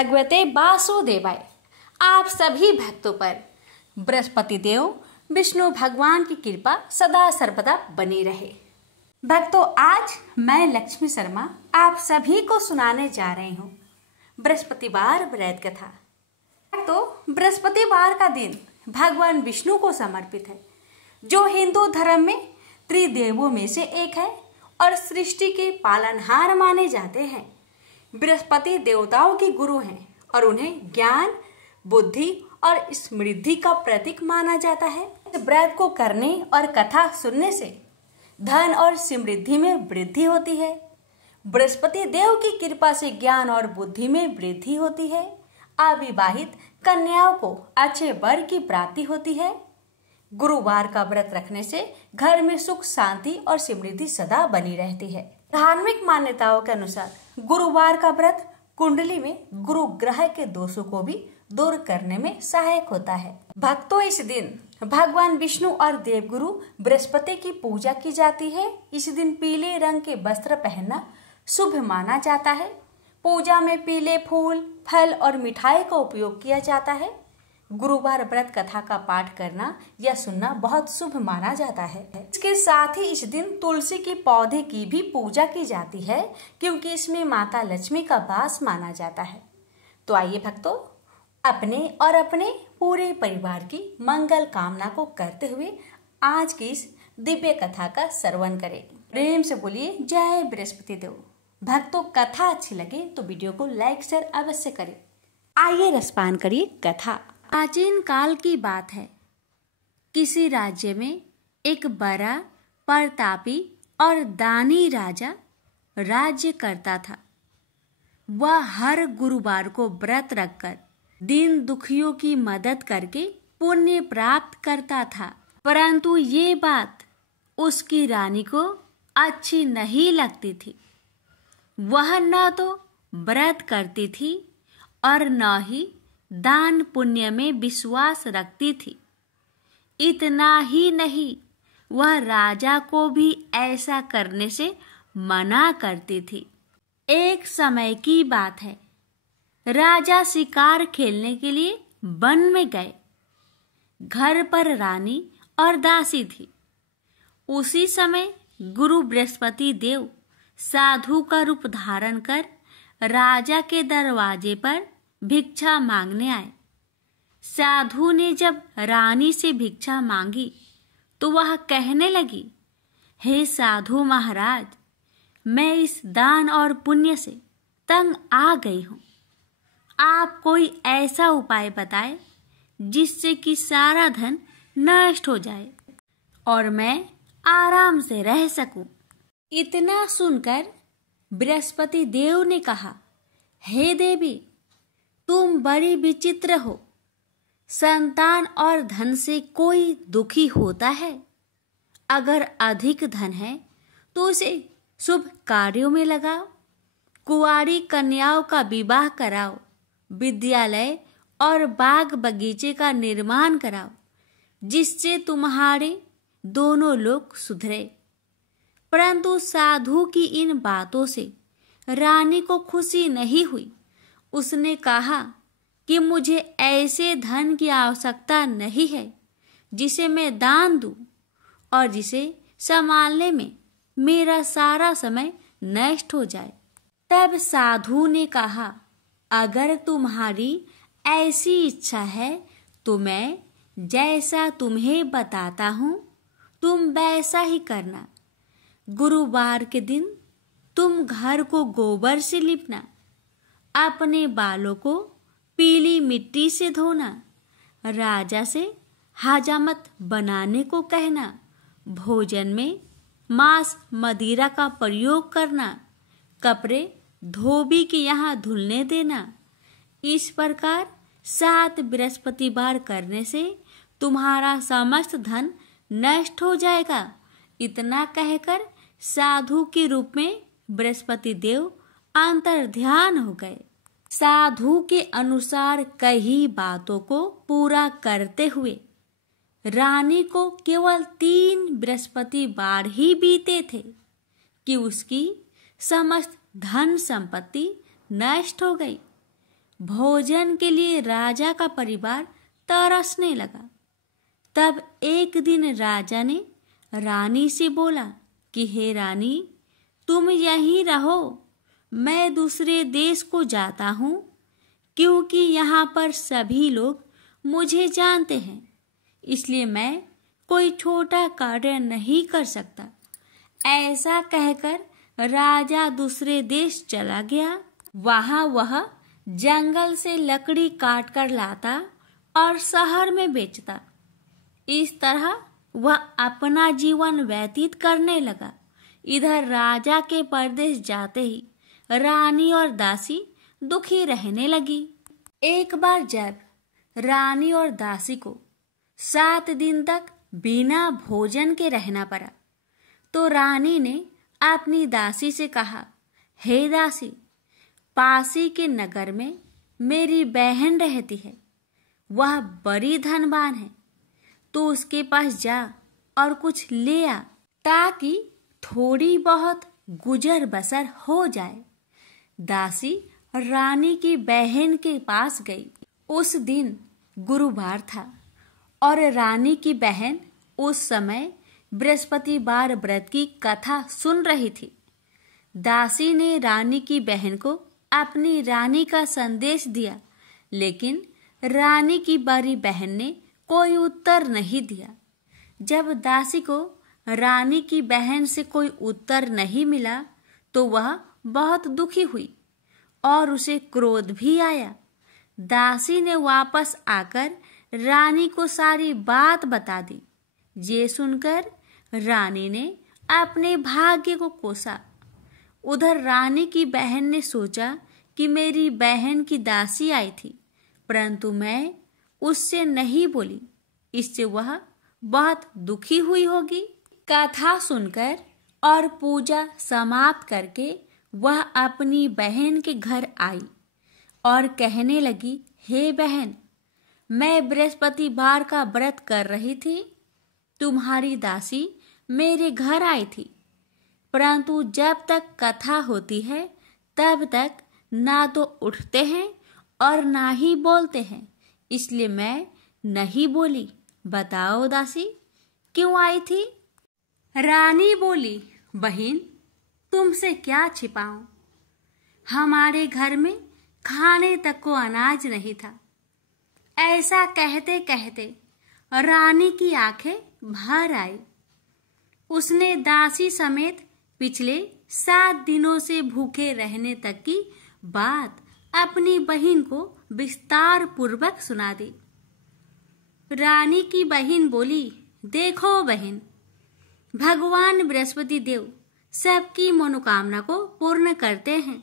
भगवते वासुदेवाय। आप सभी भक्तों पर बृहस्पति देव विष्णु भगवान की कृपा सदा सर्वदा बनी रहे। भक्तों, आज मैं लक्ष्मी शर्मा आप सभी को सुनाने जा रही हूँ बृहस्पतिवार व्रत कथा। तो बृहस्पतिवार का दिन भगवान विष्णु को समर्पित है, जो हिंदू धर्म में त्रिदेवों में से एक है और सृष्टि के पालनहार माने जाते हैं। बृहस्पति देवताओं के गुरु हैं और उन्हें ज्ञान, बुद्धि और समृद्धि का प्रतीक माना जाता है। इस व्रत को करने और कथा सुनने से धन और समृद्धि में वृद्धि होती है। बृहस्पति देव की कृपा से ज्ञान और बुद्धि में वृद्धि होती है। अविवाहित कन्याओं को अच्छे वर की प्राप्ति होती है। गुरुवार का व्रत रखने से घर में सुख, शांति और समृद्धि सदा बनी रहती है। धार्मिक मान्यताओं के अनुसार गुरुवार का व्रत कुंडली में गुरु ग्रह के दोषों को भी दूर करने में सहायक होता है। भक्तों, इस दिन भगवान विष्णु और देवगुरु बृहस्पति की पूजा की जाती है। इस दिन पीले रंग के वस्त्र पहनना शुभ माना जाता है। पूजा में पीले फूल, फल और मिठाई का उपयोग किया जाता है। गुरुवार व्रत कथा का पाठ करना या सुनना बहुत शुभ माना जाता है। इसके साथ ही इस दिन तुलसी के पौधे की भी पूजा की जाती है, क्योंकि इसमें माता लक्ष्मी का वास माना जाता है। तो आइए भक्तों, अपने और अपने पूरे परिवार की मंगल कामना को करते हुए आज की इस दिव्य कथा का श्रवण करें। प्रेम से बोलिए जय बृहस्पति देव। भक्तों, कथा अच्छी लगे तो वीडियो को लाइक शेयर अवश्य करें। आइए रसपान करिए कथा। प्राचीन काल की बात है। किसी राज्य में एक बड़ा, प्रतापी और दानी राजा राज्य करता था। वह हर गुरुवार को व्रत रखकर दीन दुखियों की मदद करके पुण्य प्राप्त करता था। परंतु ये बात उसकी रानी को अच्छी नहीं लगती थी। वह न तो व्रत करती थी और न ही दान पुण्य में विश्वास रखती थी। इतना ही नहीं, वह राजा को भी ऐसा करने से मना करती थी। एक समय की बात है। राजा शिकार खेलने के लिए वन में गए। घर पर रानी और दासी थी। उसी समय गुरु बृहस्पति देव साधु का रूप धारण कर राजा के दरवाजे पर भिक्षा मांगने आए। साधु ने जब रानी से भिक्षा मांगी तो वह कहने लगी, हे साधु महाराज, मैं इस दान और पुण्य से तंग आ गई हूँ। आप कोई ऐसा उपाय बताएं जिससे कि सारा धन नष्ट हो जाए और मैं आराम से रह सकूं। इतना सुनकर बृहस्पति देव ने कहा, हे देवी, तुम बड़ी विचित्र हो। संतान और धन से कोई दुखी होता है। अगर अधिक धन है तो उसे शुभ कार्यों में लगाओ। कुंवारी कन्याओं का विवाह कराओ। विद्यालय और बाग बगीचे का निर्माण कराओ, जिससे तुम्हारे दोनों लोग सुधरे। परंतु साधु की इन बातों से रानी को खुशी नहीं हुई। उसने कहा कि मुझे ऐसे धन की आवश्यकता नहीं है जिसे मैं दान दूं और जिसे संभालने में मेरा सारा समय नष्ट हो जाए। तब साधु ने कहा, अगर तुम्हारी ऐसी इच्छा है तो मैं जैसा तुम्हें बताता हूँ तुम वैसा ही करना। गुरुवार के दिन तुम घर को गोबर से लिपना, अपने बालों को पीली मिट्टी से धोना, राजा से हजामत बनाने को कहना, भोजन में मांस मदिरा का प्रयोग करना, कपड़े धोबी के यहाँ धुलने देना। इस प्रकार 7 बृहस्पतिवार करने से तुम्हारा समस्त धन नष्ट हो जाएगा। इतना कहकर साधु के रूप में बृहस्पति देव अंतर्ध्यान हो गए। साधु के अनुसार कई बातों को पूरा करते हुए रानी को केवल 3 बृहस्पतिवार ही बीते थे कि उसकी समस्त धन संपत्ति नष्ट हो गई। भोजन के लिए राजा का परिवार तरसने लगा। तब एक दिन राजा ने रानी से बोला कि हे रानी, तुम यहीं रहो, मैं दूसरे देश को जाता हूँ, क्योंकि यहाँ पर सभी लोग मुझे जानते हैं, इसलिए मैं कोई छोटा कार्य नहीं कर सकता। ऐसा कहकर राजा दूसरे देश चला गया। वहाँ वह जंगल से लकड़ी काट कर लाता और शहर में बेचता। इस तरह वह अपना जीवन व्यतीत करने लगा। इधर राजा के परदेश जाते ही रानी और दासी दुखी रहने लगी। एक बार जब रानी और दासी को 7 दिन तक बिना भोजन के रहना पड़ा, तो रानी ने अपनी दासी से कहा, हे दासी, पासी के नगर में मेरी बहन रहती है, वह बड़ी धनवान है, तो उसके पास जा और कुछ ले आ, ताकि थोड़ी बहुत गुजर बसर हो जाए। दासी रानी की बहन के पास गई। उस दिन गुरुवार था और रानी की बहन उस समय बृहस्पतिवार व्रत की कथा सुन रही थी। दासी ने रानी की बहन को अपनी रानी का संदेश दिया, लेकिन रानी की बड़ी बहन ने कोई उत्तर नहीं दिया। जब दासी को रानी की बहन से कोई उत्तर नहीं मिला, तो वह बहुत दुखी हुई और उसे क्रोध भी आया। दासी ने वापस आकर रानी को सारी बात बता दी। ये सुनकर रानी ने अपने भाग्य को कोसा। उधर रानी की बहन ने सोचा कि मेरी बहन की दासी आई थी, परंतु मैं उससे नहीं बोली, इससे वह बहुत दुखी हुई होगी। कथा सुनकर और पूजा समाप्त करके वह अपनी बहन के घर आई और कहने लगी, हे बहन, मैं बृहस्पतिवार का व्रत कर रही थी, तुम्हारी दासी मेरे घर आई थी, परंतु जब तक कथा होती है तब तक ना तो उठते हैं और ना ही बोलते हैं, इसलिए मैं नहीं बोली। बताओ दासी, क्यों आई थी? रानी बोली, बहन, तुमसे क्या छिपाऊं, हमारे घर में खाने तक को अनाज नहीं था। ऐसा कहते कहते रानी की आंखें भर आई। उसने दासी समेत पिछले 7 दिनों से भूखे रहने तक की बात अपनी बहन को विस्तार पूर्वक सुना दी। रानी की बहन बोली, देखो बहन, भगवान बृहस्पति देव सबकी मनोकामना को पूर्ण करते हैं।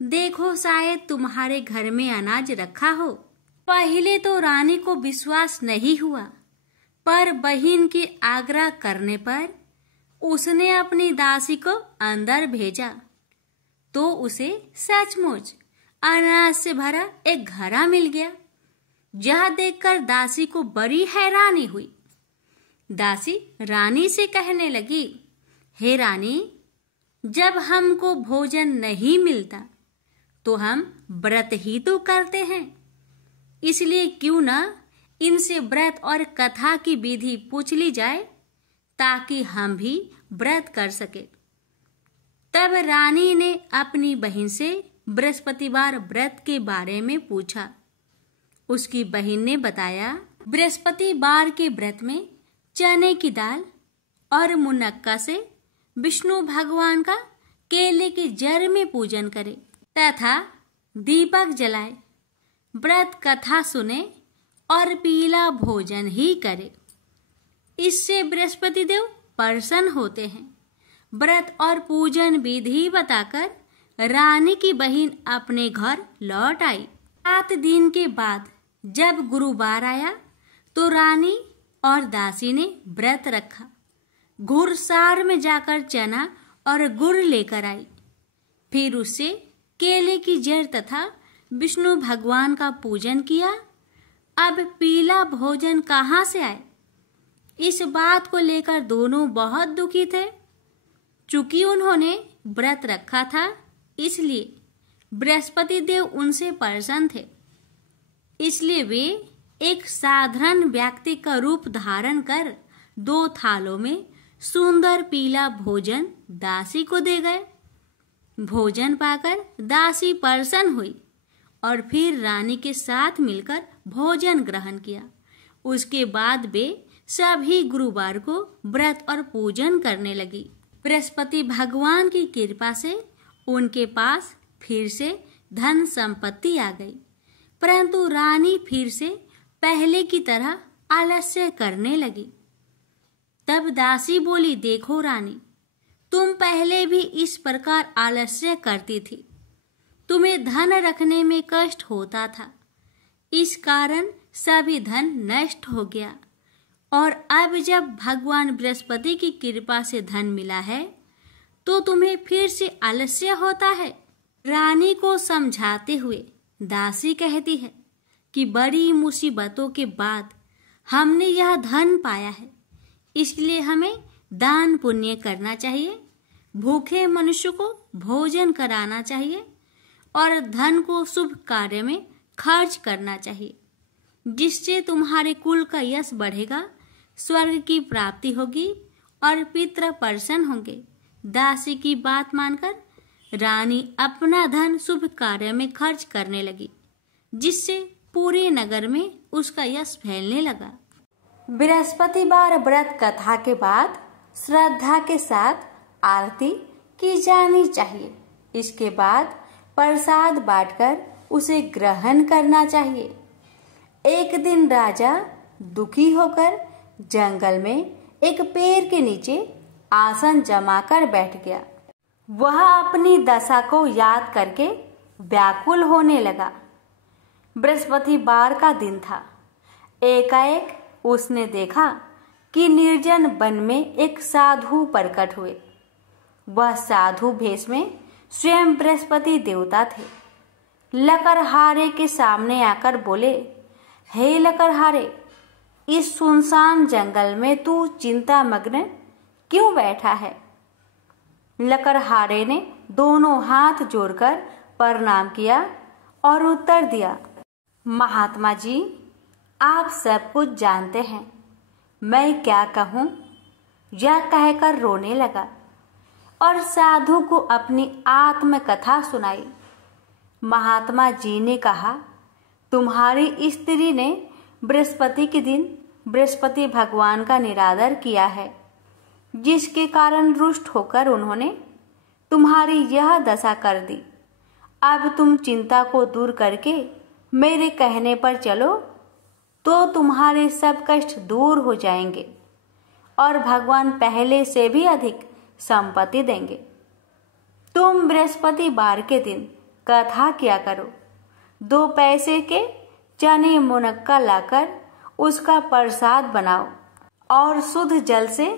देखो, शायद तुम्हारे घर में अनाज रखा हो। पहले तो रानी को विश्वास नहीं हुआ, पर बहन के आग्रह करने पर उसने अपनी दासी को अंदर भेजा, तो उसे सचमुच अनाज से भरा एक घड़ा मिल गया। यह देखकर दासी को बड़ी हैरानी हुई। दासी रानी से कहने लगी, हे रानी, जब हमको भोजन नहीं मिलता तो हम व्रत ही तो करते हैं, इसलिए क्यों न इनसे व्रत और कथा की विधि पूछ ली जाए, ताकि हम भी व्रत कर सके। तब रानी ने अपनी बहन से बृहस्पतिवार व्रत के बारे में पूछा। उसकी बहन ने बताया, बृहस्पतिवार के व्रत में चने की दाल और मुनक्का से विष्णु भगवान का केले के जड़ में पूजन करे तथा दीपक जलाए, व्रत कथा सुने और पीला भोजन ही करे। इससे बृहस्पति देव प्रसन्न होते हैं। व्रत और पूजन विधि बताकर रानी की बहन अपने घर लौट आई। 7 दिन के बाद जब गुरुवार आया तो रानी और दासी ने व्रत रखा। घुड़सार में जाकर चना और गुड़ लेकर आई। फिर उससे केले की जड़ तथा विष्णु भगवान का पूजन किया। अब पीला भोजन कहाँ से आए? इस बात को लेकर दोनों बहुत दुखी थे। चूंकि उन्होंने व्रत रखा था, इसलिए बृहस्पति देव उनसे प्रसन्न थे, इसलिए वे एक साधारण व्यक्ति का रूप धारण कर 2 थालों में सुंदर पीला भोजन दासी को दे गए। भोजन पाकर दासी प्रसन्न हुई और फिर रानी के साथ मिलकर भोजन ग्रहण किया। उसके बाद वे सभी गुरुवार को व्रत और पूजन करने लगी। बृहस्पति भगवान की कृपा से उनके पास फिर से धन संपत्ति आ गई, परंतु रानी फिर से पहले की तरह आलस्य करने लगी। तब दासी बोली, देखो रानी, तुम पहले भी इस प्रकार आलस्य करती थी। तुम्हें धन रखने में कष्ट होता था, इस कारण सभी धन नष्ट हो गया, और अब जब भगवान बृहस्पति की कृपा से धन मिला है तो तुम्हें फिर से आलस्य होता है। रानी को समझाते हुए दासी कहती है कि बड़ी मुसीबतों के बाद हमने यह धन पाया है, इसलिए हमें दान पुण्य करना चाहिए, भूखे मनुष्य को भोजन कराना चाहिए और धन को शुभ कार्य में खर्च करना चाहिए, जिससे तुम्हारे कुल का यश बढ़ेगा, स्वर्ग की प्राप्ति होगी और पितृ प्रसन्न होंगे। दासी की बात मानकर रानी अपना धन शुभ कार्य में खर्च करने लगी, जिससे पूरे नगर में उसका यश फैलने लगा। बृहस्पतिवार व्रत कथा के बाद श्रद्धा के साथ आरती की जानी चाहिए। इसके बाद प्रसाद बांटकर उसे ग्रहण करना चाहिए। एक दिन राजा दुखी होकर जंगल में एक पेड़ के नीचे आसन जमाकर बैठ गया। वह अपनी दशा को याद करके व्याकुल होने लगा। बृहस्पतिवार का दिन था। एकाएक उसने देखा कि निर्जन वन में एक साधु प्रकट हुए। वह साधु भेष में स्वयं बृहस्पति देवता थे। लकड़हारे के सामने आकर बोले, हे लकड़हारे, इस सुनसान जंगल में तू चिंता मग्न क्यों बैठा है? लकड़हारे ने दोनों हाथ जोड़कर प्रणाम किया और उत्तर दिया, महात्मा जी, आप सब कुछ जानते हैं, मैं क्या कहूँ? यह कहकर रोने लगा और साधु को अपनी आत्मकथा सुनाई। महात्मा जी ने कहा, तुम्हारी स्त्री ने बृहस्पति के दिन बृहस्पति भगवान का निरादर किया है, जिसके कारण रुष्ट होकर उन्होंने तुम्हारी यह दशा कर दी। अब तुम चिंता को दूर करके मेरे कहने पर चलो तो तुम्हारे सब कष्ट दूर हो जाएंगे और भगवान पहले से भी अधिक संपत्ति देंगे। तुम बृहस्पतिवार के दिन कथा किया करो। 2 पैसे के चने मुनक्का लाकर उसका प्रसाद बनाओ और शुद्ध जल से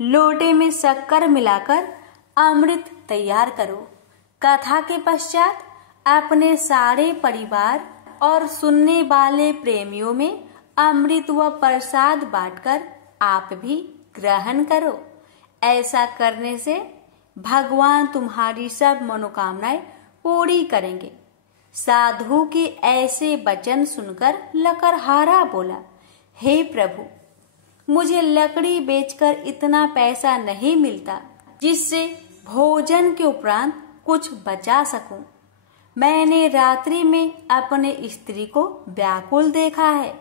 लोटे में शक्कर मिलाकर अमृत तैयार करो। कथा के पश्चात अपने सारे परिवार और सुनने वाले प्रेमियों में अमृत व प्रसाद बांटकर आप भी ग्रहण करो। ऐसा करने से भगवान तुम्हारी सब मनोकामनाएं पूरी करेंगे। साधु के ऐसे वचन सुनकर लकड़हारा बोला, हे प्रभु, मुझे लकड़ी बेचकर इतना पैसा नहीं मिलता जिससे भोजन के उपरांत कुछ बचा सकूं। मैंने रात्रि में अपने स्त्री को व्याकुल देखा है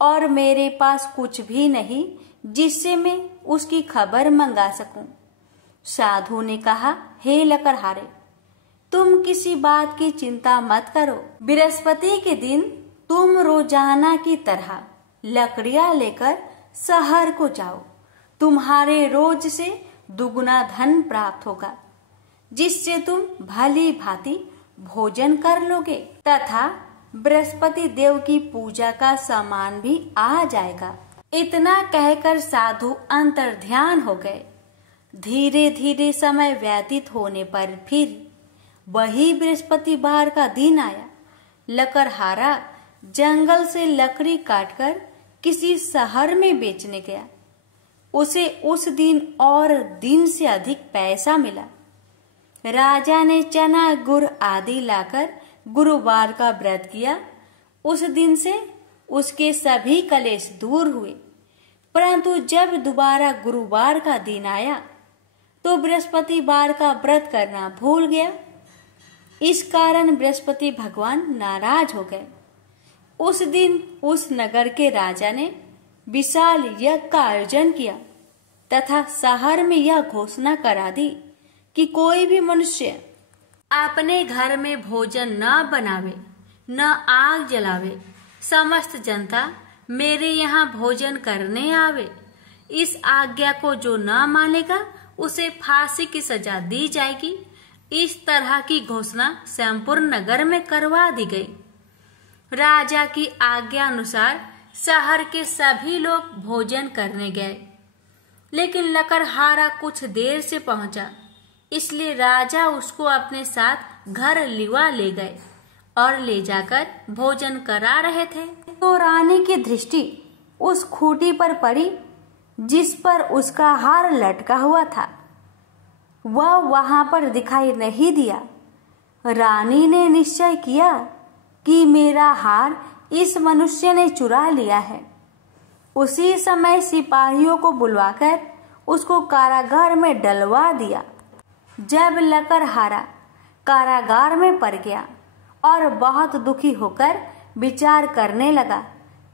और मेरे पास कुछ भी नहीं जिससे मैं उसकी खबर मंगा सकूं। साधु ने कहा, हे लकड़हारे, तुम किसी बात की चिंता मत करो। बृहस्पति के दिन तुम रोजाना की तरह लकड़ियां लेकर शहर को जाओ। तुम्हारे रोज से दुगुना धन प्राप्त होगा, जिससे तुम भली भांति भोजन कर लोगे तथा बृहस्पति देव की पूजा का सामान भी आ जाएगा। इतना कहकर साधु अंतर्ध्यान हो गए। धीरे धीरे समय व्यतीत होने पर फिर वही बृहस्पतिवार का दिन आया। लकड़हारा जंगल से लकड़ी काटकर किसी शहर में बेचने गया। उसे उस दिन और दिन से अधिक पैसा मिला। राजा ने चना गुड़ आदि लाकर गुरुवार का व्रत किया। उस दिन से उसके सभी कलेश दूर हुए। परंतु जब दोबारा गुरुवार का दिन आया तो बृहस्पतिवार का व्रत करना भूल गया। इस कारण बृहस्पति भगवान नाराज हो गए। उस दिन उस नगर के राजा ने विशाल यज्ञ का आयोजन किया तथा शहर में यह घोषणा करा दी कि कोई भी मनुष्य अपने घर में भोजन न बनावे, न आग जलावे। समस्त जनता मेरे यहाँ भोजन करने आवे। इस आज्ञा को जो न मानेगा उसे फांसी की सजा दी जाएगी। इस तरह की घोषणा संपूर्ण नगर में करवा दी गई। राजा की आज्ञा अनुसार शहर के सभी लोग भोजन करने गए, लेकिन लकड़हारा कुछ देर से पहुंचा, इसलिए राजा उसको अपने साथ घर लिवा ले गए और ले जाकर भोजन करा रहे थे। तो रानी की दृष्टि उस खूंटी पर पड़ी जिस पर उसका हार लटका हुआ था। वह वहां पर दिखाई नहीं दिया। रानी ने निश्चय किया कि मेरा हार इस मनुष्य ने चुरा लिया है। उसी समय सिपाहियों को बुलवाकर उसको कारागार में डलवा दिया। जब लकड़हारा कारागार में पड़ गया और बहुत दुखी होकर विचार करने लगा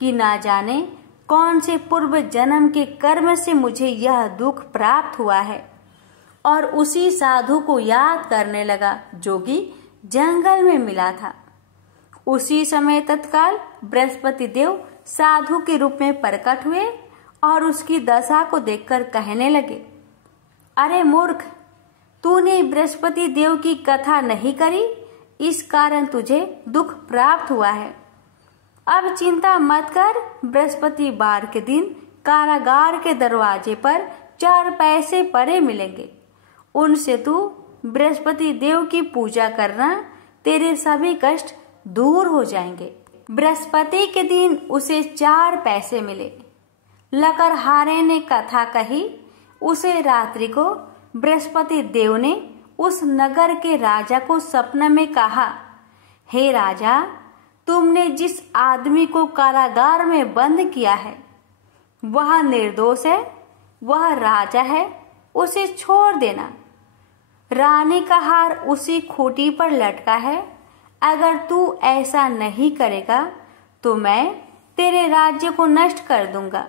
कि ना जाने कौन से पूर्व जन्म के कर्म से मुझे यह दुख प्राप्त हुआ है, और उसी साधु को याद करने लगा जो कि जंगल में मिला था। उसी समय तत्काल बृहस्पति देव साधु के रूप में प्रकट हुए और उसकी दशा को देखकर कहने लगे, अरे मूर्ख, तूने बृहस्पति देव की कथा नहीं करी, इस कारण तुझे दुख प्राप्त हुआ है। अब चिंता मत कर। बृहस्पतिवार के दिन कारागार के दरवाजे पर 4 पैसे पड़े मिलेंगे। उनसे तू बृहस्पति देव की पूजा करना, तेरे सभी कष्ट दूर हो जाएंगे। बृहस्पति के दिन उसे 4 पैसे मिले। लकड़हारे ने कथा कही। उसे रात्रि को बृहस्पति देव ने उस नगर के राजा को सपने में कहा, हे राजा, तुमने जिस आदमी को कारागार में बंद किया है वह निर्दोष है, वह राजा है, उसे छोड़ देना। रानी का हार उसी खूंटी पर लटका है। अगर तू ऐसा नहीं करेगा तो मैं तेरे राज्य को नष्ट कर दूंगा।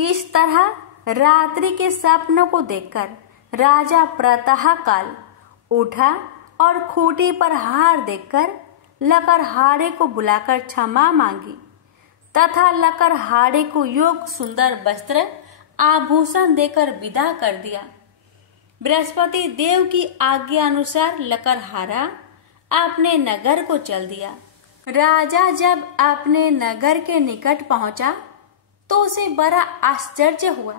इस तरह रात्रि के सपनों को देखकर राजा प्रातः काल उठा और खूंटी पर हार देखकर लकड़हारे को बुलाकर क्षमा मांगी तथा लकड़हारे को योग्य सुंदर वस्त्र आभूषण देकर विदा कर दिया। बृहस्पति देव की आज्ञा अनुसार लकड़हारा अपने नगर को चल दिया। राजा जब अपने नगर के निकट पहुंचा तो उसे बड़ा आश्चर्य हुआ।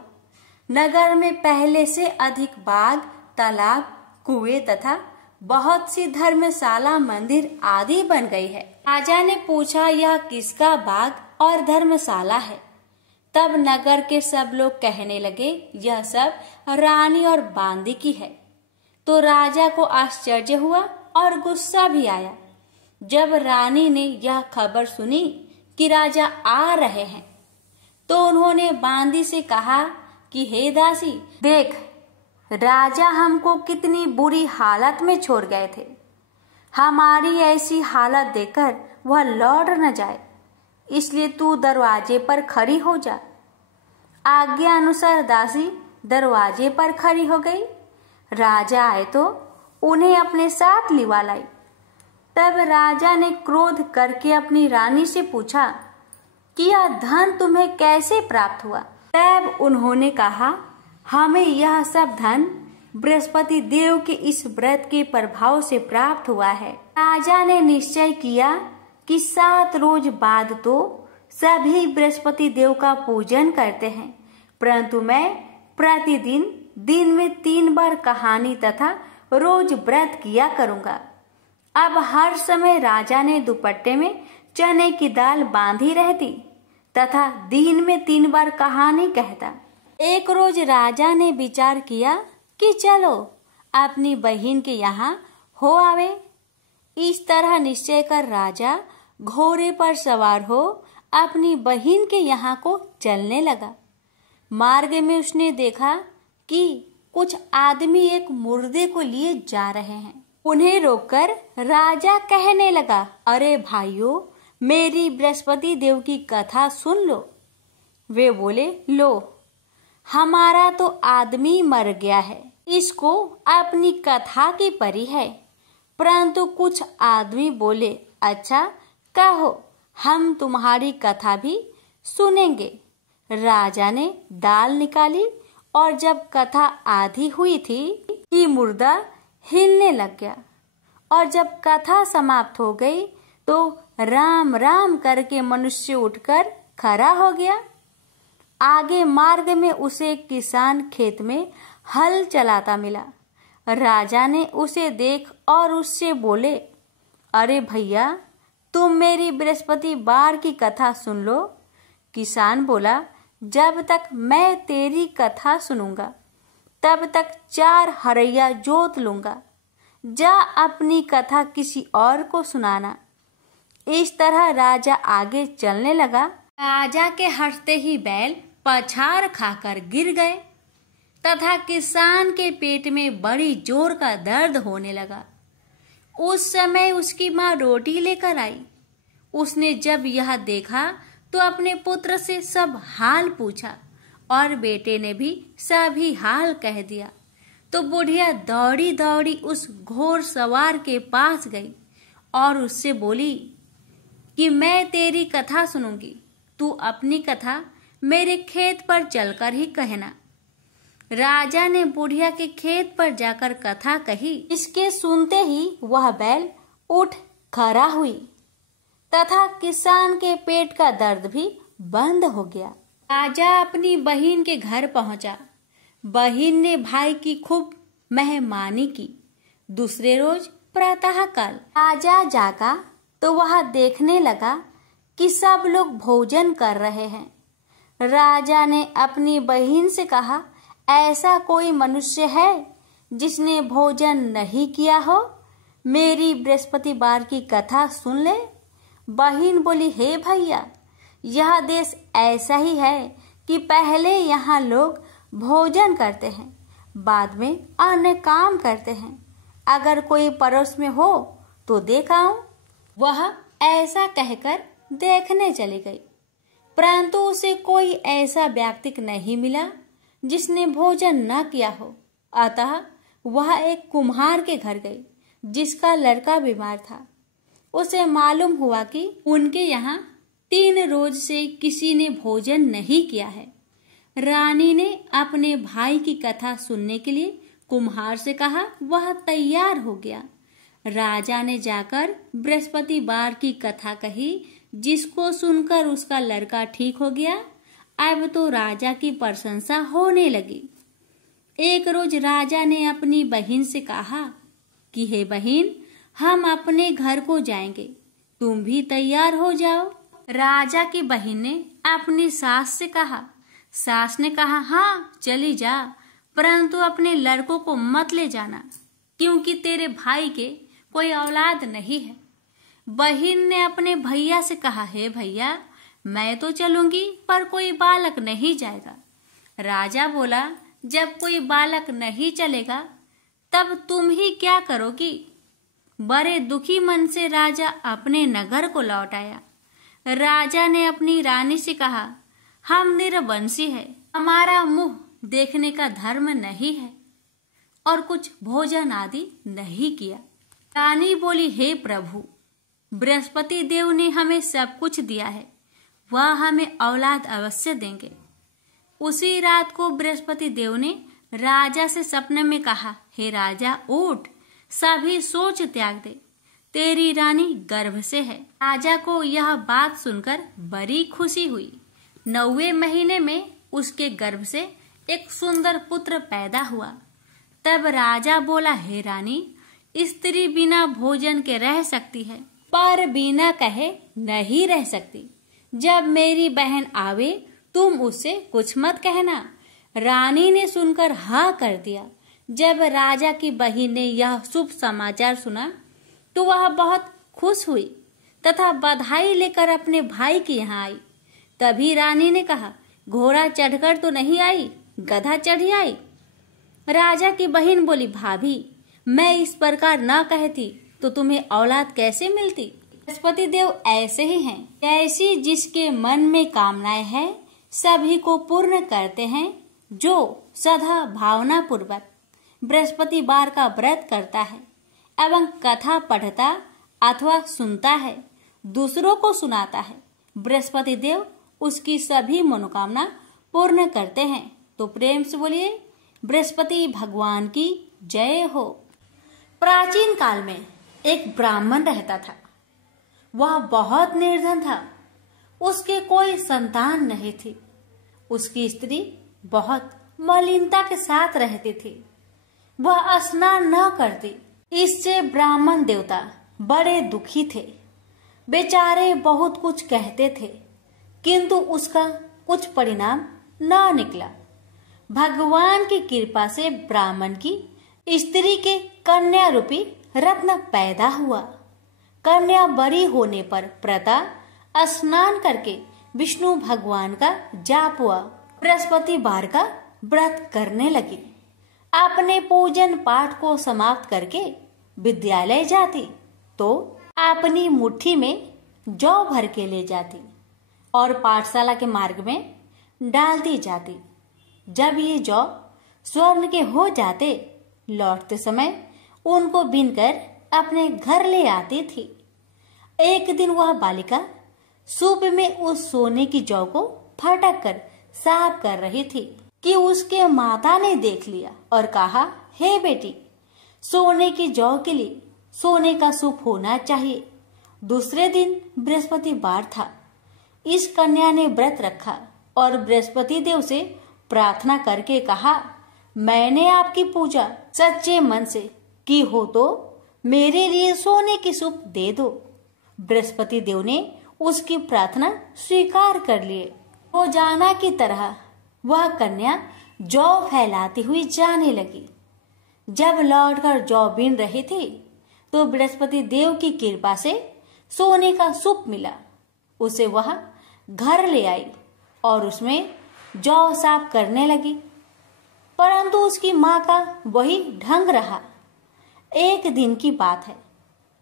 नगर में पहले से अधिक बाग, तालाब, कुएं तथा बहुत सी धर्मशाला, मंदिर आदि बन गई है। राजा ने पूछा, यह किसका बाग और धर्मशाला है? तब नगर के सब लोग कहने लगे, यह सब रानी और बांदी की है। तो राजा को आश्चर्य हुआ और गुस्सा भी आया। जब रानी ने यह खबर सुनी कि राजा आ रहे हैं तो उन्होंने बांदी से कहा कि हे दासी, देख, राजा हमको कितनी बुरी हालत में छोड़ गए थे। हमारी ऐसी हालत देखकर वह लौट न जाए, इसलिए तू दरवाजे पर खड़ी हो जा। आज्ञा अनुसार दासी दरवाजे पर खड़ी हो गई। राजा आए तो उन्हें अपने साथ लिवा लाई। तब राजा ने क्रोध करके अपनी रानी से पूछा कि यह धन तुम्हें कैसे प्राप्त हुआ? तब उन्होंने कहा, हमें यह सब धन बृहस्पति देव के इस व्रत के प्रभाव से प्राप्त हुआ है। राजा ने निश्चय किया कि 7 रोज बाद तो सभी बृहस्पति देव का पूजन करते हैं, परंतु मैं प्रतिदिन दिन में 3 बार कहानी तथा रोज व्रत किया करूंगा। अब हर समय राजा ने दुपट्टे में चने की दाल बांधी रहती तथा दिन में 3 बार कहानी कहता। एक रोज राजा ने विचार किया कि चलो अपनी बहन के यहाँ हो आवे। इस तरह निश्चय कर राजा घोड़े पर सवार हो अपनी बहन के यहाँ को चलने लगा। मार्ग में उसने देखा कि कुछ आदमी एक मुर्दे को लिए जा रहे हैं। उन्हें रोककर राजा कहने लगा, अरे भाइयों, मेरी बृहस्पति देव की कथा सुन लो। वे बोले, लो, हमारा तो आदमी मर गया है, इसको अपनी कथा की परी है। परंतु कुछ आदमी बोले, अच्छा कहो, हम तुम्हारी कथा भी सुनेंगे। राजा ने दाल निकाली और जब कथा आधी हुई थी कि मुर्दा हिलने लग गया, और जब कथा समाप्त हो गई तो राम राम करके मनुष्य उठकर खड़ा हो गया। आगे मार्ग में उसे एक किसान खेत में हल चलाता मिला। राजा ने उसे देख और उससे बोले, अरे भैया, तुम मेरी बृहस्पतिवार की कथा सुन लो। किसान बोला, जब तक मैं तेरी कथा सुनूंगा तब तक 4 हरैया जोत लूंगा। जा अपनी कथा किसी और को सुनाना। इस तरह राजा आगे चलने लगा। राजा के हंसते ही बैल पछाड़ खाकर गिर गए तथा किसान के पेट में बड़ी जोर का दर्द होने लगा। उस समय उसकी माँ रोटी लेकर आई। उसने जब यह देखा तो अपने पुत्र से सब हाल पूछा और बेटे ने भी सभी हाल कह दिया। तो बुढ़िया दौड़ी दौड़ी उस घोड़ सवार के पास गई और उससे बोली कि मैं तेरी कथा सुनूंगी, तू अपनी कथा मेरे खेत पर चलकर ही कहना। राजा ने बुढ़िया के खेत पर जाकर कथा कही। इसके सुनते ही वह बैल उठ खड़ा हुई तथा किसान के पेट का दर्द भी बंद हो गया। राजा अपनी बहन के घर पहुंचा। बहन ने भाई की खूब मेहमानी की। दूसरे रोज प्रातःकाल राजा जागा तो वह देखने लगा कि सब लोग भोजन कर रहे हैं। राजा ने अपनी बहन से कहा, ऐसा कोई मनुष्य है जिसने भोजन नहीं किया हो? मेरी बृहस्पतिवार की कथा सुन ले। बहन बोली, हे भैया, यह देश ऐसा ही है कि पहले यहाँ लोग भोजन करते हैं, बाद में अन्य काम करते हैं। अगर कोई पड़ोस में हो तो देख आऊं। वह ऐसा कहकर देखने चली गई, परंतु उसे कोई ऐसा व्यक्ति नहीं मिला जिसने भोजन न किया हो। अतः वह एक कुम्हार के घर गई जिसका लड़का बीमार था। उसे मालूम हुआ कि उनके यहाँ 3 रोज से किसी ने भोजन नहीं किया है। रानी ने अपने भाई की कथा सुनने के लिए कुम्हार से कहा। वह तैयार हो गया। राजा ने जाकर बृहस्पतिवार की कथा कही, जिसको सुनकर उसका लड़का ठीक हो गया। अब तो राजा की प्रशंसा होने लगी। एक रोज राजा ने अपनी बहन से कहा कि हे बहन, हम अपने घर को जाएंगे, तुम भी तैयार हो जाओ। राजा की बहन ने अपनी सास से कहा। सास ने कहा, हाँ चली जा, परंतु अपने लड़कों को मत ले जाना, क्योंकि तेरे भाई के कोई औलाद नहीं है। बहन ने अपने भैया से कहा, हे भैया, मैं तो चलूंगी पर कोई बालक नहीं जाएगा। राजा बोला, जब कोई बालक नहीं चलेगा तब तुम ही क्या करोगी? बड़े दुखी मन से राजा अपने नगर को लौट आया। राजा ने अपनी रानी से कहा, हम निरवंशी है, हमारा मुंह देखने का धर्म नहीं है और कुछ भोजन आदि नहीं किया। रानी बोली, हे प्रभु, बृहस्पति देव ने हमें सब कुछ दिया है, वह हमें औलाद अवश्य देंगे। उसी रात को बृहस्पति देव ने राजा से सपने में कहा, हे राजा, उठ, सभी सोच त्याग दे, तेरी रानी गर्भ से है। राजा को यह बात सुनकर बड़ी खुशी हुई। 9वें महीने में उसके गर्भ से एक सुंदर पुत्र पैदा हुआ। तब राजा बोला, हे रानी, स्त्री बिना भोजन के रह सकती है, पर बिना कहे नहीं रह सकती। जब मेरी बहन आवे तुम उससे कुछ मत कहना। रानी ने सुनकर हाँ कर दिया। जब राजा की बहन ने यह शुभ समाचार सुना तो वह बहुत खुश हुई तथा बधाई लेकर अपने भाई के यहाँ आई। तभी रानी ने कहा, घोड़ा चढ़कर तो नहीं आई, गधा चढ़ी आई। राजा की बहन बोली, भाभी मैं इस प्रकार न कहती तो तुम्हें औलाद कैसे मिलती। बृहस्पति देव ऐसे ही हैं, ऐसी जिसके मन में कामनाएं हैं सभी को पूर्ण करते हैं। जो सदा भावना पूर्वक बृहस्पतिवार का व्रत करता है एवं कथा पढ़ता अथवा सुनता है, दूसरों को सुनाता है, बृहस्पति देव उसकी सभी मनोकामना पूर्ण करते हैं। तो प्रेम से बोलिए बृहस्पति भगवान की जय हो। प्राचीन काल में एक ब्राह्मण रहता था। वह बहुत निर्धन था। उसके कोई संतान नहीं थी। उसकी स्त्री बहुत मलिनता के साथ रहती थी। वह स्नान न करती। इससे ब्राह्मण देवता बड़े दुखी थे। बेचारे बहुत कुछ कहते थे किंतु उसका कुछ परिणाम न निकला। भगवान की कृपा से ब्राह्मण की स्त्री के कन्या रूपी रत्न पैदा हुआ। कन्या बड़ी होने पर प्रता स्नान करके विष्णु भगवान का जाप हुआ। बृहस्पतिवार का व्रत करने लगी। अपने पूजन पाठ को समाप्त करके विद्यालय जाती तो अपनी मुट्ठी में जौ भर के ले जाती और पाठशाला के मार्ग में डालती जाती। जब ये जौ स्वर्ण के हो जाते, लौटते समय उनको बीनकर अपने घर ले आती थी। एक दिन वह बालिका सूप में उस सोने की जौ को फटक कर साफ कर रही थी कि उसके माता ने देख लिया और कहा, हे बेटी, सोने की जौ के लिए सोने का सूप होना चाहिए। दूसरे दिन बृहस्पतिवार था। इस कन्या ने व्रत रखा और बृहस्पति देव से प्रार्थना करके कहा, मैंने आपकी पूजा सच्चे मन से की हो तो मेरे लिए सोने की सूप दे दो। बृहस्पति देव ने उसकी प्रार्थना स्वीकार कर लिए। रोजाना की तरह वह कन्या जौ फैलाती हुई जाने लगी। जब लौटकर जौ बीन रही थी तो बृहस्पति देव की कृपा से सोने का सूप मिला। उसे वह घर ले आई और उसमें जौ साफ करने लगी, परंतु उसकी माँ का वही ढंग रहा। एक दिन की बात है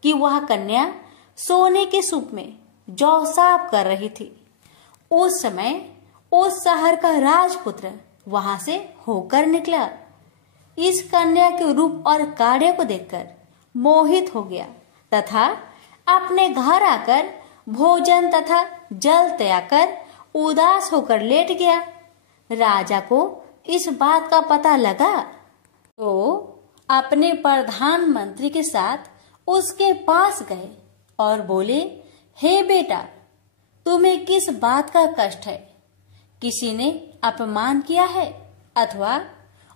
कि वह कन्या सोने के सूप में जौ साफ कर रही थी। उस समय उस शहर का राजपुत्र वहां से होकर निकला। इस कन्या के रूप और कार्य को देखकर मोहित हो गया तथा अपने घर आकर भोजन तथा जल त्याग कर उदास होकर लेट गया। राजा को इस बात का पता लगा तो अपने प्रधानमंत्री के साथ उसके पास गए और बोले, हे बेटा, तुम्हें किस बात का कष्ट है? किसी ने अपमान किया है अथवा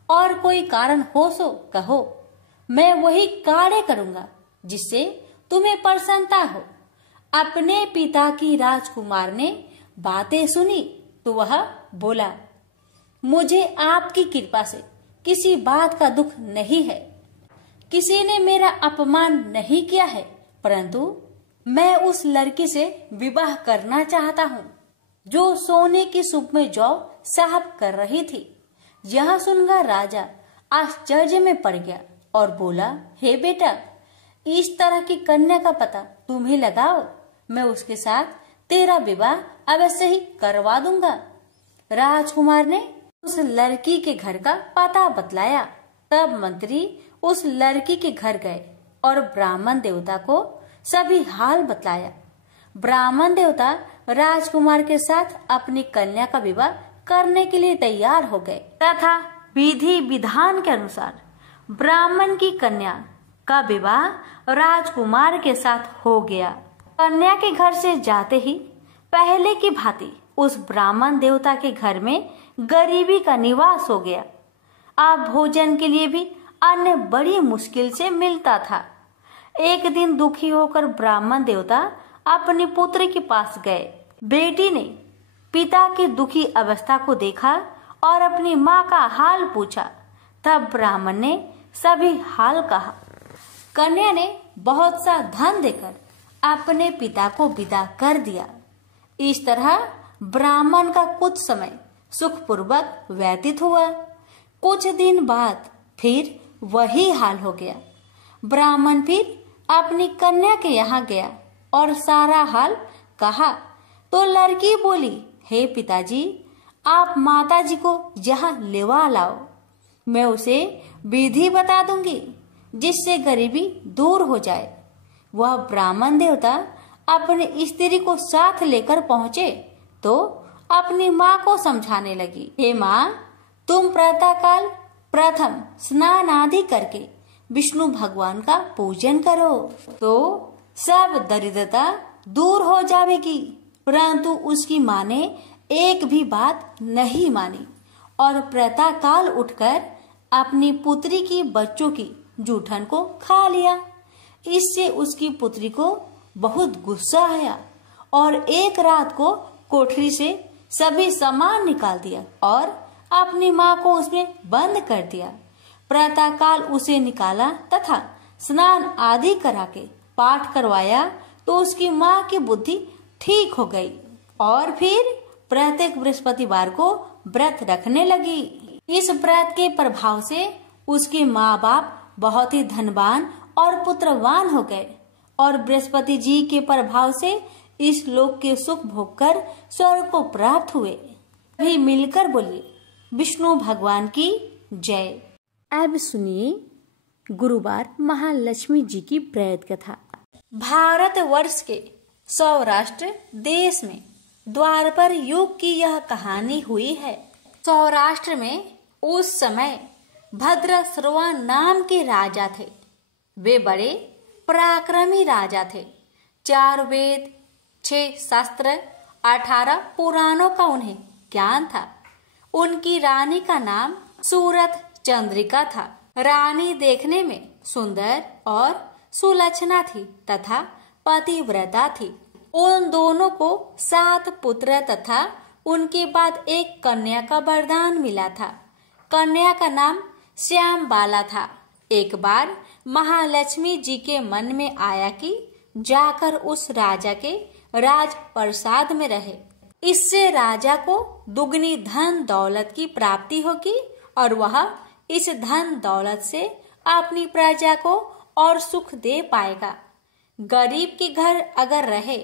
और कोई कारण हो सो कहो, मैं वही कार्य करूंगा जिससे तुम्हें प्रसन्नता हो। अपने पिता की राजकुमार ने बातें सुनी तो वह बोला, मुझे आपकी कृपा से किसी बात का दुख नहीं है। किसी ने मेरा अपमान नहीं किया है, परंतु मैं उस लड़की से विवाह करना चाहता हूँ जो सोने की सूप में जौ साफ कर रही थी। यह सुनकर राजा आश्चर्य में पड़ गया और बोला, हे बेटा, इस तरह की कन्या का पता तुम्हें लगाओ, मैं उसके साथ तेरा विवाह अवश्य ही करवा दूंगा। राजकुमार ने उस लड़की के घर का पता बतलाया। तब मंत्री उस लड़की के घर गए और ब्राह्मण देवता को सभी हाल बतलाया। ब्राह्मण देवता राजकुमार के साथ अपनी कन्या का विवाह करने के लिए तैयार हो गए तथा विधि विधान के अनुसार ब्राह्मण की कन्या का विवाह राजकुमार के साथ हो गया। कन्या के घर से जाते ही पहले की भांति उस ब्राह्मण देवता के घर में गरीबी का निवास हो गया। अब भोजन के लिए भी अन्न बड़ी मुश्किल से मिलता था। एक दिन दुखी होकर ब्राह्मण देवता अपने पुत्र के पास गए। बेटी ने पिता की दुखी अवस्था को देखा और अपनी माँ का हाल पूछा तब ब्राह्मण ने सभी हाल कहा। कन्या ने बहुत सा धन देकर अपने पिता को विदा कर दिया। इस तरह ब्राह्मण का कुछ समय सुखपूर्वक व्यतीत हुआ। कुछ दिन बाद फिर वही हाल हो गया। ब्राह्मण फिर अपनी कन्या के यहाँ गया और सारा हाल कहा तो लड़की बोली, हे पिताजी, आप माताजी को यहाँ लेवा लाओ, मैं उसे विधि बता दूंगी जिससे गरीबी दूर हो जाए। वह ब्राह्मण देवता अपनी स्त्री को साथ लेकर पहुँचे तो अपनी माँ को समझाने लगी, हे माँ, तुम प्रातःकाल प्रथम स्नान आदि करके विष्णु भगवान का पूजन करो तो सब दरिद्रता दूर हो जाएगी। परंतु उसकी माँ ने एक भी बात नहीं मानी और प्रातःकाल उठकर अपनी पुत्री की बच्चों की जूठन को खा लिया। इससे उसकी पुत्री को बहुत गुस्सा आया और एक रात को कोठरी से सभी सामान निकाल दिया और अपनी माँ को उसमें बंद कर दिया। प्रातःकाल उसे निकाला तथा स्नान आदि करा के पाठ करवाया तो उसकी माँ की बुद्धि ठीक हो गई और फिर प्रत्येक बृहस्पतिवार को व्रत रखने लगी। इस व्रत के प्रभाव से उसके माँ बाप बहुत ही धनवान और पुत्रवान हो गए और बृहस्पति जी के प्रभाव से इस लोक के सुख भोग कर स्वर्ग को प्राप्त हुए। भी मिलकर बोलिए, विष्णु भगवान की जय। अब सुनिए गुरुवार महालक्ष्मी जी की व्रत कथा। भारत वर्ष के सौराष्ट्र देश में द्वापर युग की यह कहानी हुई है। सौराष्ट्र में उस समय भद्रश्रवा नाम के राजा थे। वे बड़े पराक्रमी राजा थे। 4 वेद, 6 शास्त्र, 18 पुराणों का उन्हें ज्ञान था। उनकी रानी का नाम सूरत चंद्रिका था। रानी देखने में सुंदर और सुलक्षणा थी तथा पतिव्रता थी। उन दोनों को 7 पुत्र तथा उनके बाद एक कन्या का वरदान मिला था। कन्या का नाम श्याम बाला था। एक बार महालक्ष्मी जी के मन में आया कि जाकर उस राजा के राज प्रसाद में रहे। इससे राजा को दुगनी धन दौलत की प्राप्ति होगी और वह इस धन दौलत से अपनी प्रजा को और सुख दे पाएगा। गरीब के घर अगर रहे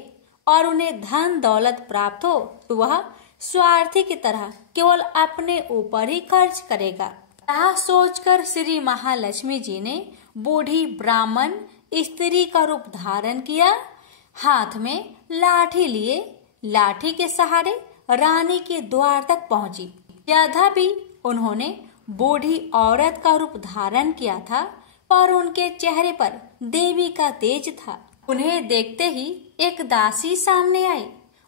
और उन्हें धन दौलत प्राप्त हो तो वह स्वार्थी की तरह केवल अपने ऊपर ही खर्च करेगा। यह सोचकर श्री महालक्ष्मी जी ने बूढ़ी ब्राह्मण स्त्री का रूप धारण किया। हाथ में लाठी लिए लाठी के सहारे रानी के द्वार तक पहुंची। यद्यपि उन्होंने बूढ़ी औरत का रूप धारण किया था पर उनके चेहरे पर देवी का तेज था। उन्हें देखते ही एक दासी सामने आई।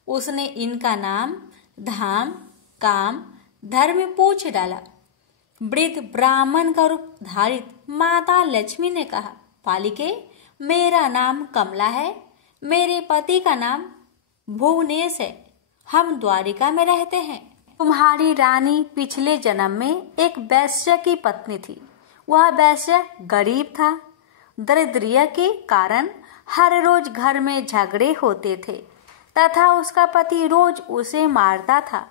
उसने इनका नाम, धाम, काम, धर्म पूछ डाला। वृद्ध ब्राह्मण का रूप धारित माता लक्ष्मी ने कहा, पालिके, मेरा नाम कमला है। मेरे पति का नाम भुवनेश है। हम द्वारिका में रहते हैं। तुम्हारी रानी पिछले जन्म में एक वैश्य की पत्नी थी। वह वैश्य गरीब था। दरिद्रता के कारण हर रोज घर में झगड़े होते थे तथा उसका पति रोज उसे मारता था।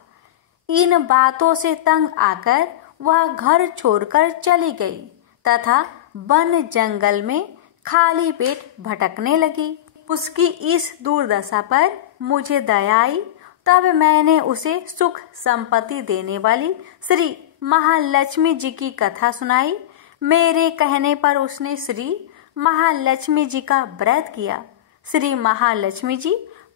इन बातों से तंग आकर वह घर छोड़कर चली गई तथा वन जंगल में खाली पेट भटकने लगी। उसकी इस दुर्दशा पर मुझे दया आई। तब मैंने उसे सुख संपत्ति देने वाली श्री महालक्ष्मी जी की कथा सुनाई। मेरे कहने पर उसने श्री महालक्ष्मी जी का व्रत किया। श्री महालक्ष्मी जी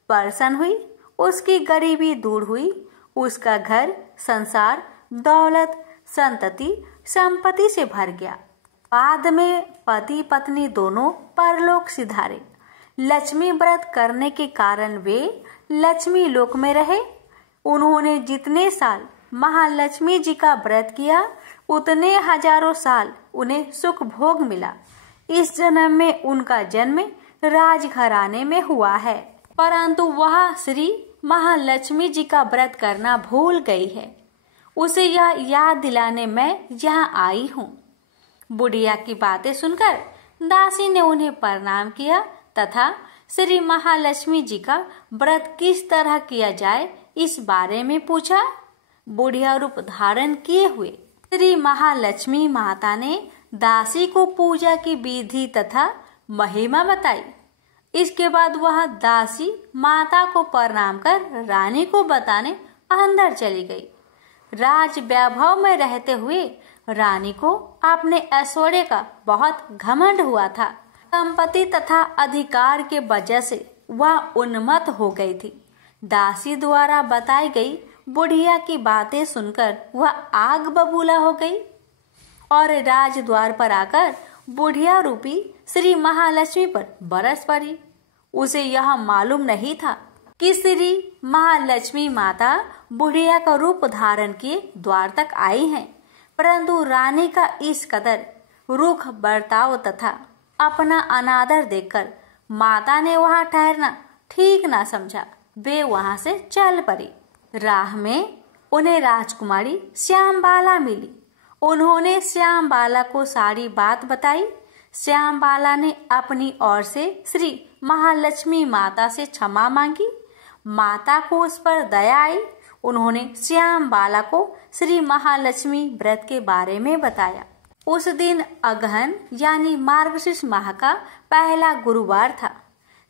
प्रसन्न हुई। उसकी गरीबी दूर हुई। उसका घर संसार दौलत संतति संपत्ति से भर गया। बाद में पति पत्नी दोनों परलोक सिधारे। लक्ष्मी व्रत करने के कारण वे लक्ष्मी लोक में रहे। उन्होंने जितने साल महालक्ष्मी जी का व्रत किया उतने हजारों साल उन्हें सुख भोग मिला। इस जन्म में उनका जन्म राजघराने में हुआ है, परंतु वह श्री महालक्ष्मी जी का व्रत करना भूल गई है। उसे यह याद दिलाने मैं यहाँ आई हूँ। बुढ़िया की बातें सुनकर दासी ने उन्हें प्रणाम किया तथा श्री महालक्ष्मी जी का व्रत किस तरह किया जाए इस बारे में पूछा। बुढ़िया रूप धारण किए हुए श्री महालक्ष्मी माता ने दासी को पूजा की विधि तथा महिमा बताई। इसके बाद वह दासी माता को प्रणाम कर रानी को बताने अंदर चली गई। राज वैभव में रहते हुए रानी को अपने ऐश्वर्य का बहुत घमंड हुआ था। संपत्ति तथा अधिकार के वजह से वह उन्मत्त हो गई थी। दासी द्वारा बताई गई बुढ़िया की बातें सुनकर वह आग बबूला हो गई और राजद्वार पर आकर बुढ़िया रूपी श्री महालक्ष्मी पर बरस पड़ी। उसे यह मालूम नहीं था कि श्री महालक्ष्मी माता बुढ़िया का रूप धारण किए द्वार तक आई हैं, परंतु रानी का इस कदर रुख बर्ताव तथा अपना अनादर देखकर माता ने वहां ठहरना ठीक ना समझा। वे वहां से चल पड़ी। राह में उन्हें राजकुमारी श्यामबाला मिली। उन्होंने श्यामबाला को सारी बात बताई। श्यामबाला ने अपनी ओर से श्री महालक्ष्मी माता से क्षमा मांगी। माता को उस पर दया आई। उन्होंने श्यामबाला को श्री महालक्ष्मी व्रत के बारे में बताया। उस दिन अगहन यानी मार्गशीर्ष माह का पहला गुरुवार था।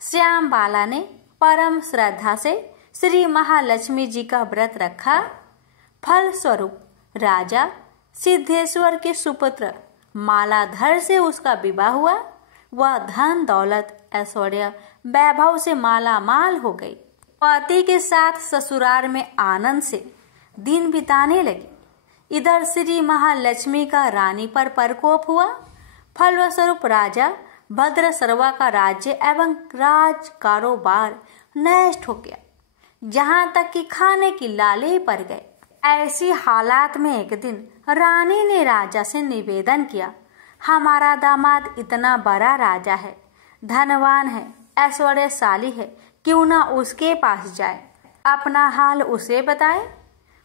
श्यामबाला ने परम श्रद्धा से श्री महालक्ष्मी जी का व्रत रखा। फल स्वरूप राजा सिद्धेश्वर के सुपुत्र मालाधर से उसका विवाह हुआ। वह धन दौलत ऐश्वर्य वैभव से माला माल हो गई। पति के साथ ससुराल में आनंद से दिन बिताने लगी। इधर श्री महालक्ष्मी का रानी पर प्रकोप हुआ। फलस्वरूप राजा भद्रसर्वा का राज्य एवं राज कारोबार नष्ट हो गया, जहाँ तक कि खाने की लाले पड़ गए। ऐसी हालात में एक दिन रानी ने राजा से निवेदन किया, हमारा दामाद इतना बड़ा राजा है, धनवान है, ऐश्वर्यशाली है, क्यों ना उसके पास जाए, अपना हाल उसे बताए,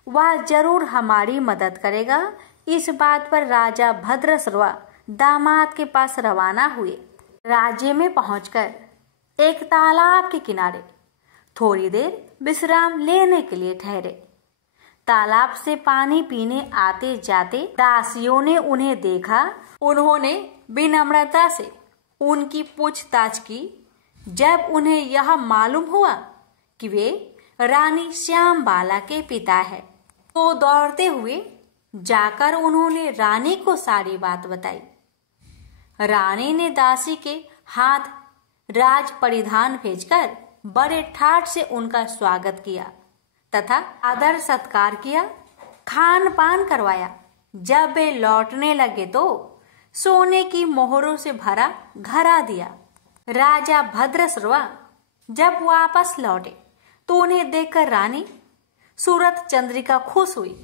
वह जरूर हमारी मदद करेगा। इस बात पर राजा भद्रसर्वा दामाद के पास रवाना हुए। राज्य में पहुंचकर एक तालाब के किनारे थोड़ी देर विश्राम लेने के लिए ठहरे। तालाब से पानी पीने आते जाते दासियों ने उन्हें देखा। उन्होंने विनम्रता से उनकी पूछताछ की। जब उन्हें यह मालूम हुआ कि वे रानी श्यामबाला के पिता है, तो दौड़ते हुए जाकर उन्होंने रानी को सारी बात बताई। रानी ने दासी के हाथ राज परिधान भेजकर बड़े ठाट से उनका स्वागत किया तथा आदर सत्कार किया, खान पान करवाया। जब वे लौटने लगे तो सोने की मोहरों से भरा घड़ा दिया। राजा भद्रसर्वा जब वापस लौटे तो उन्हें देखकर रानी सूरत चंद्रिका खुश हुई।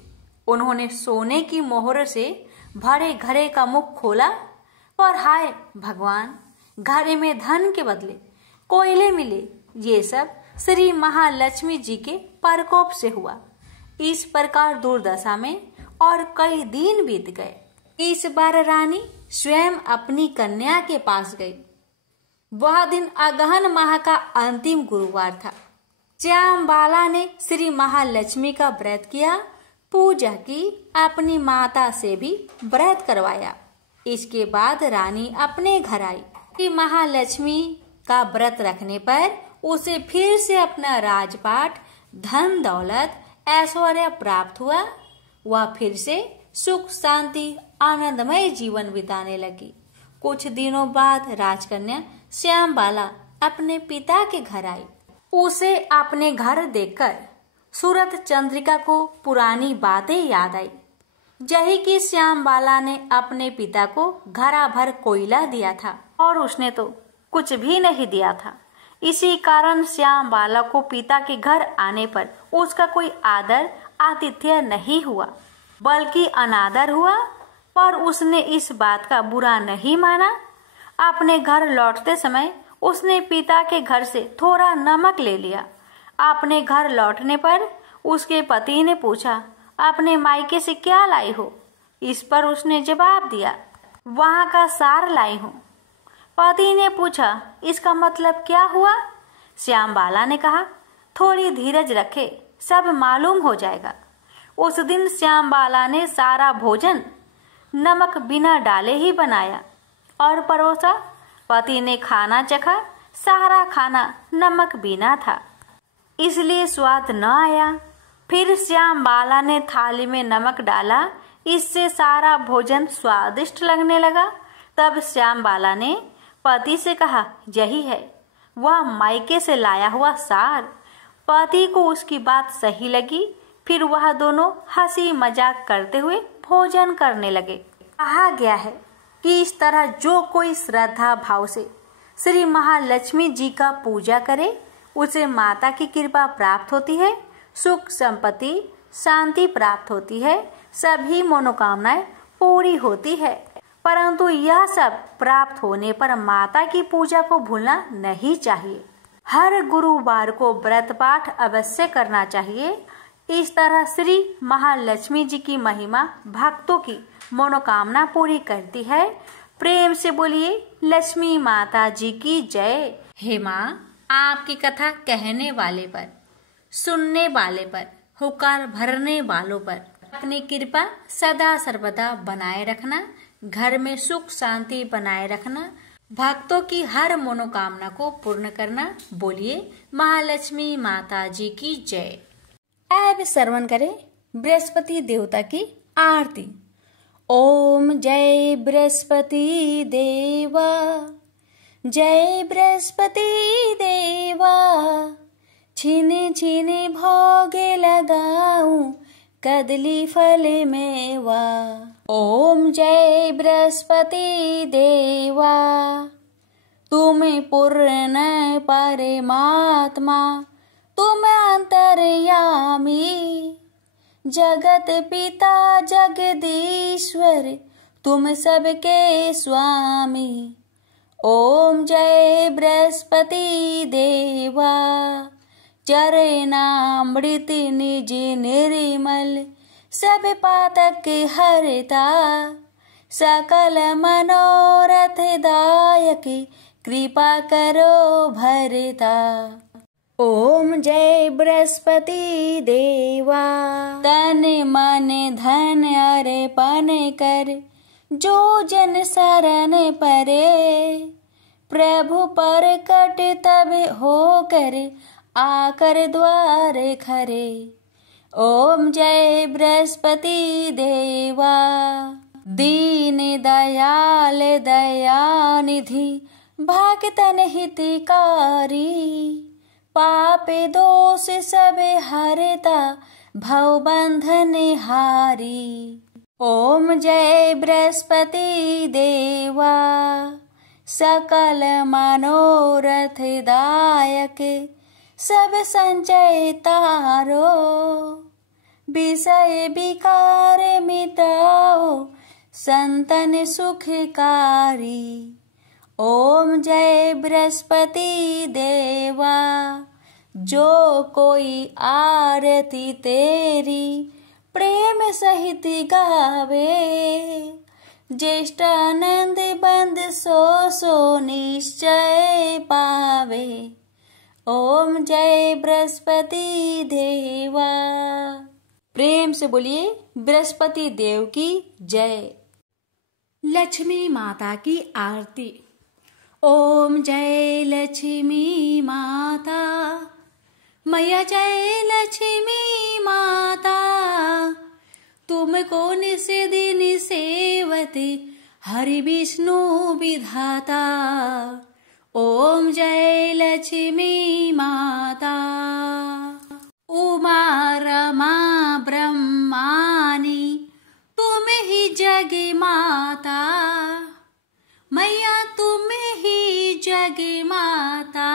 उन्होंने सोने की मोहर से भरे घड़े का मुख खोला और हाय भगवान, घड़े में धन के बदले कोयले मिले। ये सब श्री महालक्ष्मी जी के प्रकोप से हुआ। इस प्रकार दुर्दशा में और कई दिन बीत गए। इस बार रानी स्वयं अपनी कन्या के पास गई। वह दिन अगहन माह का अंतिम गुरुवार था। श्यामबाला ने श्री महालक्ष्मी का व्रत किया, पूजा की, अपनी माता से भी व्रत करवाया। इसके बाद रानी अपने घर आई। श्री महालक्ष्मी का व्रत रखने पर उसे फिर से अपना राजपाट, धन दौलत, ऐश्वर्य प्राप्त हुआ। वह फिर से सुख शांति आनंदमय जीवन बिताने लगी। कुछ दिनों बाद राजकन्या श्यामबाला अपने पिता के घर आई। उसे अपने घर देखकर सूरत चंद्रिका को पुरानी बातें याद आई। यही कि श्यामबाला ने अपने पिता को घड़ा भर कोयला दिया था और उसने तो कुछ भी नहीं दिया था। इसी कारण श्यामबाला को पिता के घर आने पर उसका कोई आदर आतिथ्य नहीं हुआ, बल्कि अनादर हुआ। पर उसने इस बात का बुरा नहीं माना। अपने घर लौटते समय उसने पिता के घर से थोड़ा नमक ले लिया। अपने घर लौटने पर उसके पति ने पूछा, अपने मायके से क्या लाई हो? इस पर उसने जवाब दिया, वहां का सार लाई हूँ। पति ने पूछा, इसका मतलब क्या हुआ? श्यामबाला ने कहा, थोड़ी धीरज रखे, सब मालूम हो जाएगा। उस दिन श्यामबाला ने सारा भोजन नमक बिना डाले ही बनाया और परोसा। पति ने खाना चखा, सारा खाना नमक बिना था, इसलिए स्वाद न आया। फिर श्यामबाला ने थाली में नमक डाला, इससे सारा भोजन स्वादिष्ट लगने लगा। तब श्यामबाला ने पति से कहा, यही है वह मायके से लाया हुआ सार। पति को उसकी बात सही लगी। फिर वह दोनों हंसी मजाक करते हुए भोजन करने लगे। कहा गया है कि इस तरह जो कोई श्रद्धा भाव से श्री महालक्ष्मी जी का पूजा करे, उसे माता की कृपा प्राप्त होती है, सुख संपत्ति शांति प्राप्त होती है, सभी मनोकामनाएं पूरी होती है। परंतु यह सब प्राप्त होने पर माता की पूजा को भूलना नहीं चाहिए। हर गुरुवार को व्रत पाठ अवश्य करना चाहिए। इस तरह श्री महालक्ष्मी जी की महिमा भक्तों की मनोकामना पूरी करती है। प्रेम से बोलिए लक्ष्मी माता जी की जय। हे माँ, आपकी कथा कहने वाले पर, सुनने वाले पर, हुकार भरने वालों पर अपनी कृपा सदा सर्वदा बनाए रखना, घर में सुख शांति बनाए रखना, भक्तों की हर मनोकामना को पूर्ण करना। बोलिए महालक्ष्मी माता जी की जय। अब श्रवण करें बृहस्पति देवता की आरती। ओम जय बृहस्पति देवा, जय बृहस्पति देवा, छीने छीने भोगे लगाऊं कदली फल मेवा। ओम जय बृहस्पति देवा, तुम पूर्ण परमात्मा, तुम अंतर्यामी, जगत पिता जगदीश्वर, तुम सबके स्वामी। ओम जय बृहस्पति देवा, चरणामृत निज निर्मल, सब पातक हरता, सकल मनोरथ दायक, कृपा करो भरता। ओम जय बृहस्पति देवा, तन मन धन अर्पण कर, जो जन शरण परे, प्रभु पर कट तब हो कर, आकर द्वार खरे। ओम जय बृहस्पति देवा, दीन दयाल दयानिधि, भक्तन हितकारी, पाप दोष सब हरता, भव बंधन हारी। ओम जय बृहस्पति देवा, सकल मनोरथ दायक, सब संचय तारो, विषय विकार मिटाओ, संतन सुखकारी। ओम जय बृहस्पति देवा, जो कोई आरती तेरी प्रेम सहित गावे, ज्येष्ठ आनंद बंद सो सो निश्चय पावे। ओम जय बृहस्पति देवा। प्रेम से बोलिए बृहस्पति देव की जय। लक्ष्मी माता की आरती। ओम जय लक्ष्मी माता, मैया जय लक्ष्मी माता, तुमको निस दिन सेवते हरि विष्णु विधाता। ओम जय लक्ष्मी माता, उमा रमा ब्रह्मानी, तुम ही जग माता, मैया तुम ही जग माता।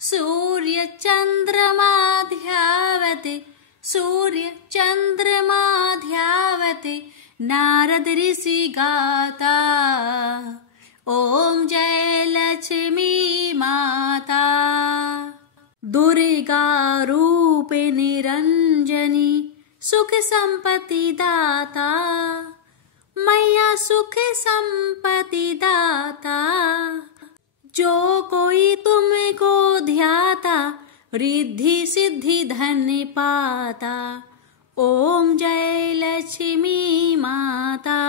सूर्य चंद्रमा ध्यावते, सूर्य चंद्रमा ध्यावते, नारद ऋषि गाता। ओम जय लक्ष्मी माता, दुर्गा रूप रूप निरंजनी सुख संपत्ति दाता, मैया सुख संपत्ति दाता। जो कोई तुमको ध्याता रिद्धि सिद्धि धन पाता। ओम जय लक्ष्मी माता।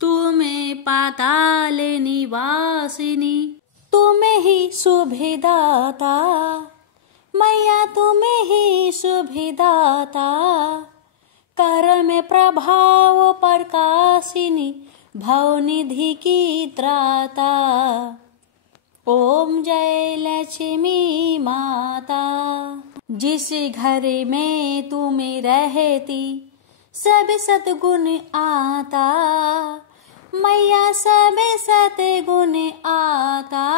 तुम्हें पाताल निवासिनी, तुम्हें ही शुभदाता, मैया तुम्हें ही शुभदाता। कर्म प्रभाव प्रकाशिनी, भवनिधि की त्राता। ओम जय लक्ष्मी माता। जिस घर में तुम रहती सब सद्गुण आता, मैया सब सद्गुण आता।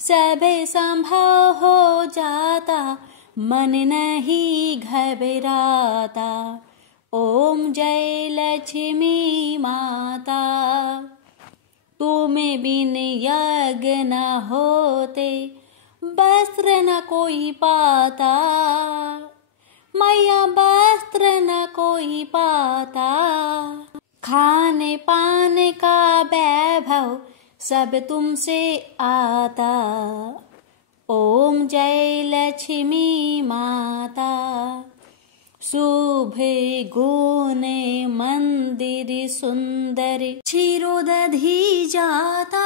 सब संभव हो जाता, मन नहीं घबराता। ओम जय लक्ष्मी माता। तुम बिन यज्ञ न होते, वस्त्र न कोई पाता, मैया वस्त्र न कोई पाता। खाने पाने का वैभव सब तुमसे आता। ओम जय लक्ष्मी माता। शुभ गुण मंदिर सुंदर क्षीरोदधि जाता,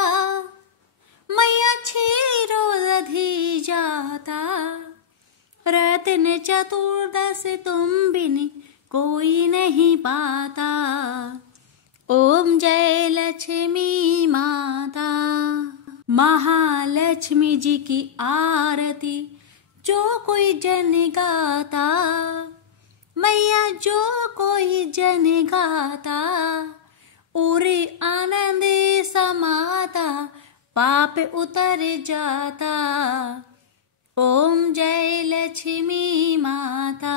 मैया क्षीरोदधि जाता। रत्न चतुर्दश तुम बिन कोई नहीं पाता। ओम जय लक्ष्मी माता। महालक्ष्मी जी की आरती जो कोई जन गाता, मैया जो कोई जन गाता। उरे आनंद समाता, पाप उतर जाता। ओम जय लक्ष्मी माता।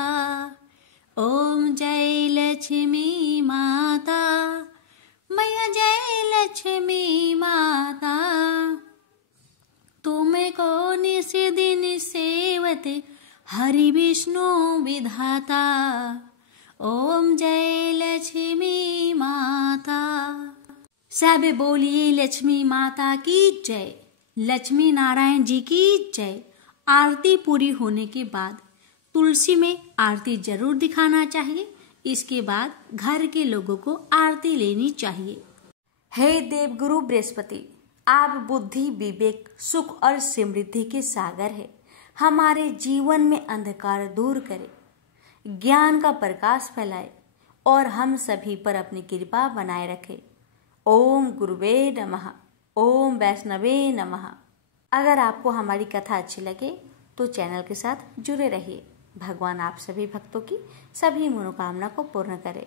ओम जय लक्ष्मी माता। मैया जय लक्ष्मी माता। तुमको निस दिन सेवते हरि विष्णु विधाता। ओम जय लक्ष्मी माता। सब बोलिए लक्ष्मी माता की जय। लक्ष्मी नारायण जी की जय। आरती पूरी होने के बाद तुलसी में आरती जरूर दिखाना चाहिए। इसके बाद घर के लोगों को आरती लेनी चाहिए। हे देवगुरु बृहस्पति, आप बुद्धि, विवेक, सुख और समृद्धि के सागर है। हमारे जीवन में अंधकार दूर करे, ज्ञान का प्रकाश फैलाए और हम सभी पर अपनी कृपा बनाए रखे। ओम गुरुवे नमः। ओम वैष्णवे नमः। अगर आपको हमारी कथा अच्छी लगे तो चैनल के साथ जुड़े रहिए। भगवान आप सभी भक्तों की सभी मनोकामना को पूर्ण करे।